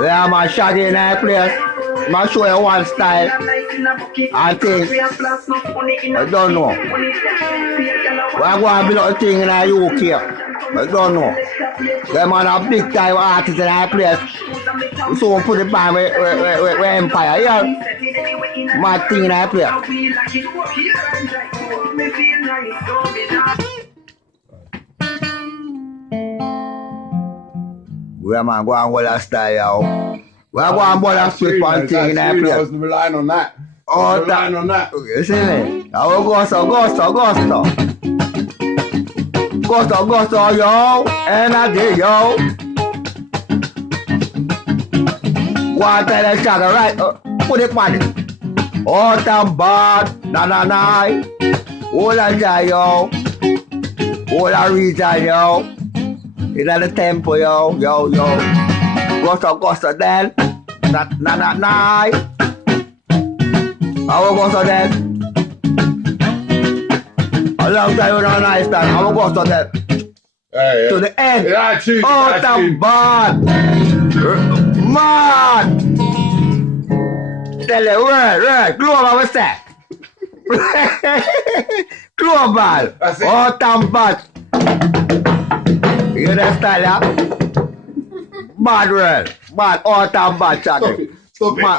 Yeah, man, shaggy in that place. Man, show you one style. I think. I don't know. I go and build up a thing in the UK. I don't know. Them man a big time artist in that place. So put it back with Empire. Yeah. Mad thing in that place. Where man go and hold a style, yo. We are going to hold a split one thing in that place. I was relying on that. Oh, relying on that. You see me? I will go so. Go, yo. Energy, yo. Water the sugar, right? Put it on it. Autumn bad, na. All a jay, yo. All a region, yo. In the temple, yo. Go so then. Na. I will go so then. A long time with a nice time. I will go so then. Hey, To the end. Yeah, chief. Autumn bad. Mad. Tell you, right. Global, what's that? Global. That's it. Autumn bad. You understand that? Bad world. Bad autumn bad. Stop it. Stop it now.